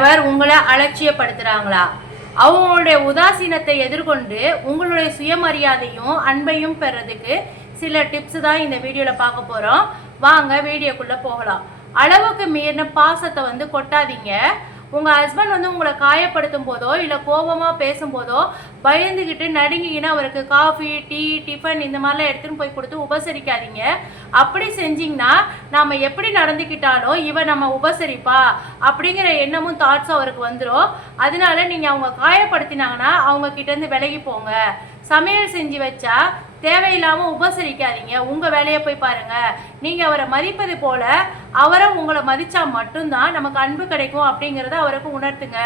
அவர் உங்களை அலட்சியப்படுத்துறாங்களா? அவங்களுடைய உதாசீனத்தை எதிர்கொண்டு உங்களுடைய சுயமரியாதையும் அன்பையும் பெறதுக்கு சில டிப்ஸ் தான் இந்த வீடியோவில் பார்க்க போகிறோம். வாங்க வீடியோக்குள்ளே போகலாம். அளவுக்கு மீறின பாசத்தை கொட்டாதீங்க. உங்கள் ஹஸ்பண்ட் உங்களை காயப்படுத்தும் போதோ இல்லை கோபமாக பேசும்போதோ பயந்துக்கிட்டு நடுங்கிக்கின்னு அவருக்கு காஃபி டீ டிஃபன் இந்த மாதிரிலாம் எடுத்துன்னு போய் கொடுத்து உபசரிக்காதீங்க. அப்படி செஞ்சிங்கன்னா நாம் எப்படி நடந்துக்கிட்டாலும் இவன் நம்ம உபசரிப்பா அப்படிங்கிற எண்ணமும் தாட்ஸும் அவருக்கு வந்துடும். அதனால நீங்கள் அவங்க காயப்படுத்தினாங்கன்னா அவங்க கிட்டேருந்து விலகி போங்க. சமையல் செஞ்சு வச்சா தேவையில்லாமல் உபசரிக்காதீங்க. உங்கள் வேலையை போய் பாருங்கள். நீங்கள் அவரை மதிப்பது போல அவரை உங்களை மதித்தா மட்டும்தான் நமக்கு அன்பு கிடைக்கும் அப்படிங்கிறத அவருக்கு உணர்த்துங்க.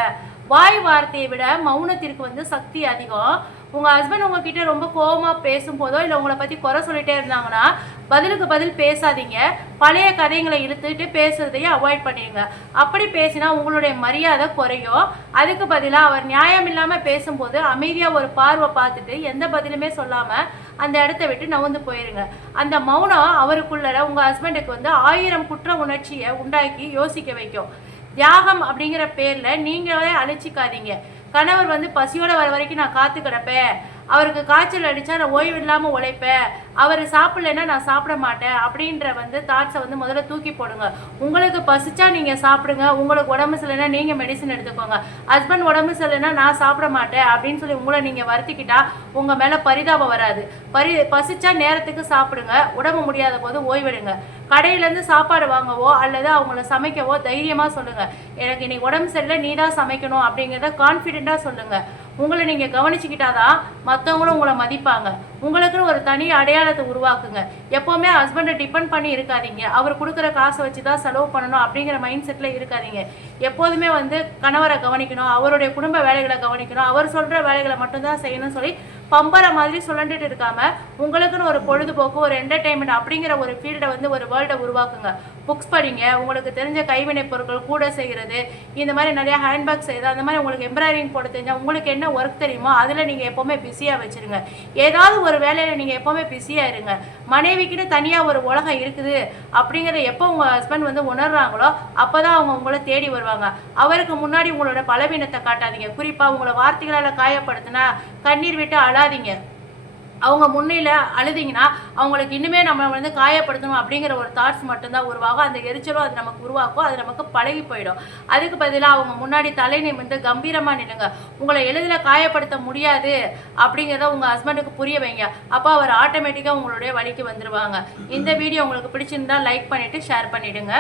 வாய் வார்த்தையை விட மௌனத்திற்கு சக்தி அதிகம். உங்கள் ஹஸ்பண்ட் உங்ககிட்ட ரொம்ப கோபமாக பேசும்போதோ இல்லை உங்களை பற்றி குறை சொல்லிட்டே இருந்தாங்கன்னா பதிலுக்கு பதில் பேசாதீங்க. பழைய கதைகளை இழுத்துட்டு பேசுறதையும் அவாய்ட் பண்ணிடுங்க. அப்படி பேசினா உங்களுடைய மரியாதை குறையும். அதுக்கு பதிலாக அவர் நியாயம் இல்லாமல் பேசும்போது அமைதியாக ஒரு பார்வை பார்த்துட்டு எந்த பதிலுமே சொல்லாமல் அந்த இடத்த விட்டு நவுந்து போயிருங்க. அந்த மௌனம் அவருக்குள்ள உங்கள் ஹஸ்பண்டுக்கு 1000 குற்ற உணர்ச்சியை உண்டாக்கி யோசிக்க வைக்கும். தியாகம் அப்படிங்கிற பேரில் நீங்களே அழைச்சிக்காதீங்க. கணவர் பசியோட வர வரைக்கும் நான் காத்து கிடப்பேன், அவருக்கு காய்ச்சல் அடித்தா நான் ஓய்வு இல்லாமல் உழைப்பேன், அவர் சாப்பிடலைன்னா நான் சாப்பிட மாட்டேன் அப்படின்ற தாட்ஸை முதல்ல தூக்கி போடுங்க. உங்களுக்கு பசிச்சா நீங்கள் சாப்பிடுங்க. உங்களுக்கு உடம்பு சரியில்லைன்னா நீங்கள் மெடிசன் எடுத்துக்கோங்க. ஹஸ்பண்ட் உடம்பு சரியில்லைன்னா நான் சாப்பிட மாட்டேன் அப்படின்னு சொல்லி உங்களை நீங்கள் வருத்திக்கிட்டா உங்கள் மேலே பரிதாபம் வராது. பசிச்சா நேரத்துக்கு சாப்பிடுங்க. உடம்பு முடியாத போது ஓய்வெடுங்க. கடையிலேருந்து சாப்பாடு வாங்கவோ அல்லது அவங்கள சமைக்கவோ தைரியமாக சொல்லுங்கள். எனக்கு இன்னைக்கு உடம்பு சரியில்லை, நீ தான் சமைக்கணும் அப்படிங்கிறத கான்ஃபிடென்ட்டாக சொல்லுங்கள். உங்களை நீங்கள் கவனிச்சுக்கிட்டாதான் மற்றவங்களும் உங்களை மதிப்பாங்க. உங்களுக்குன்னு ஒரு தனி அடையாளத்தை உருவாக்குங்க. எப்போவுமே ஹஸ்பண்டை டிபெண்ட் பண்ணி இருக்காதீங்க. அவர் கொடுக்குற காசை வச்சு தான் செலவு பண்ணணும் அப்படிங்கிற மைண்ட் செட்டில் இருக்காதீங்க. எப்போதுமே கணவரை கவனிக்கணும், அவருடைய குடும்ப வேலைகளை கவனிக்கணும், அவர் சொல்கிற வேலைகளை மட்டும்தான் செய்யணும்னு சொல்லி பம்பரை மாதிரி சொல்லிட்டு இருக்காம உங்களுக்குன்னு ஒரு பொழுதுபோக்கு, ஒரு என்டர்டெயின்மெண்ட் அப்படிங்கிற ஒரு ஃபீல்டை ஒரு வேர்ல்டை உருவாக்குங்க. புக்ஸ் படிங்க. உங்களுக்கு தெரிஞ்ச கைவினை பொருட்கள் கூட செய்கிறது, இந்த மாதிரி நிறைய ஹேண்ட்பேக் செய்யுது, அந்த மாதிரி உங்களுக்கு எம்ப்ராய்டிங் போட தெரிஞ்சால் உங்களுக்கு என்ன ஒர்க் தெரியுமோ அதில் நீங்கள் எப்போவுமே பிஸியாக வச்சுருங்க. ஏதாவது ஒரு வேலையில் நீங்கள் எப்போவுமே பிஸியாக இருங்க. மனைவிக்குன்னு தனியாக ஒரு உலகம் இருக்குது அப்படிங்கிறத எப்போ உங்கள் ஹஸ்பண்ட் உணர்றாங்களோ அப்போ தான் அவங்க உங்களை தேடி வருவாங்க. அவருக்கு முன்னாடி உங்களோட பலவீனத்தை காட்டாதீங்க. குறிப்பாக உங்களை வார்த்தைகளால் காயப்படுத்தினா கண்ணீர் விட்டு அழாதீங்க. அவங்க முன்னில அழுதிங்கன்னா அவங்களுக்கு இன்னுமே நம்ம காயப்படுத்தணும் அப்படிங்கிற ஒரு தாட்ஸ் மட்டும்தான் உருவாகும். அந்த எரிச்சலும் அது நமக்கு உருவாக்கும். அது நமக்கு பழகி போயிடும். அதுக்கு பதிலாக அவங்க முன்னாடி தலை நிமிர்ந்து கம்பீரமாக நில்லுங்க. உங்களை எளிதில் காயப்படுத்த முடியாது அப்படிங்கிறத உங்கள் ஹஸ்பண்டுக்கு புரிய வைங்க. அப்போ அவர் ஆட்டோமேட்டிக்காக உங்களுடைய வழிக்கு வந்துடுவாங்க. இந்த வீடியோ உங்களுக்கு பிடிச்சிருந்தா லைக் பண்ணிவிட்டு ஷேர் பண்ணிவிடுங்க.